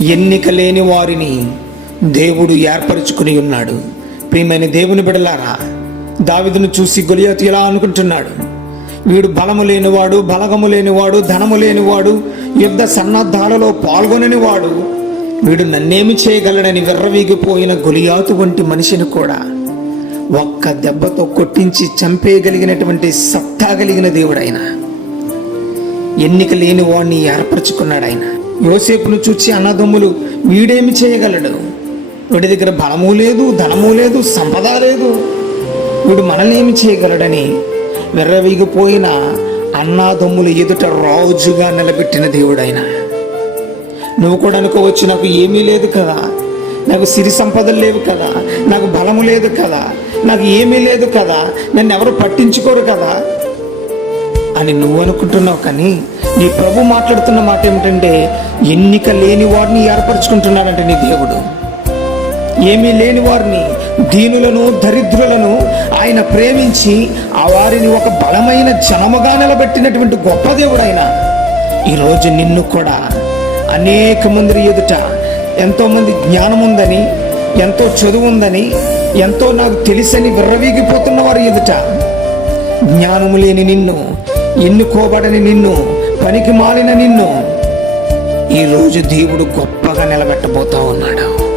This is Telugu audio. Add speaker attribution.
Speaker 1: ఎన్నిక లేని వారిని దేవుడు ఏర్పరచుకుని ఉన్నాడు. ప్రియమైన దేవుని బిడలారా దావిదును చూసి గొలియాతు ఇలా అనుకుంటున్నాడు. వీడు బలము లేనివాడు బలగము లేనివాడు ధనము లేనివాడు యుద్ధ సన్నద్ధాలలో పాల్గొనని వాడు వీడు నన్నేమి చేయగలడని విర్రవీగిపోయిన గొలియాతు వంటి మనిషిని కూడా ఒక్క దెబ్బతో కొట్టించి చంపేయగలిగినటువంటి సత్తా కలిగిన దేవుడైన. ఎన్నిక లేని వాడిని ఏర్పరచుకున్నాడు ఆయన. యోసేపును చూచి అన్నదమ్ములు వీడేమి చేయగలడు? వీడి దగ్గర బలము లేదు ధనము లేదు సంపద లేదు. వీడు మనల్ని ఏమి చేయగలడని విర్రవీగిపోయిన అన్నాదమ్ములు ఎదుట రాజుగా నిలబెట్టిన దేవుడైన. నువ్వు కూడా అనుకోవచ్చు నాకు ఏమీ లేదు కదా. నాకు సిరి సంపదలు లేవు కదా. నాకు బలము లేదు కదా. నాకు ఏమీ లేదు కదా. నన్ను ఎవరు పట్టించుకోరు కదా. అని నువ్వు అనుకుంటున్నావు కానీ నీ ప్రభు మాట్లాడుతున్న మాట ఏమిటంటే ఎన్నిక లేని వారిని ఏర్పరచుకుంటున్నాడంటే నీ దేవుడు. ఏమీ లేని వారిని దీనులను దరిద్రులను ఆయన ప్రేమించి ఆ వారిని ఒక బలమైన జనముగా నిలబెట్టినటువంటి గొప్ప దేవుడు ఆయన ఈరోజు నిన్ను కూడా అనేక మంది ఎదుట ఎంతోమంది జ్ఞానం ఉందని ఎంతో చదువు ఉందని ఎంతో నాకు తెలిసని విర్రవీగిపోతున్న వారి ఎదుట జ్ఞానము లేని నిన్ను ఎన్నుకోబడని నిన్ను పనికి మాలిన నిన్ను. ఈరోజు దేవుడు గొప్పగా నిలబెట్టబోతా ఉన్నాడు.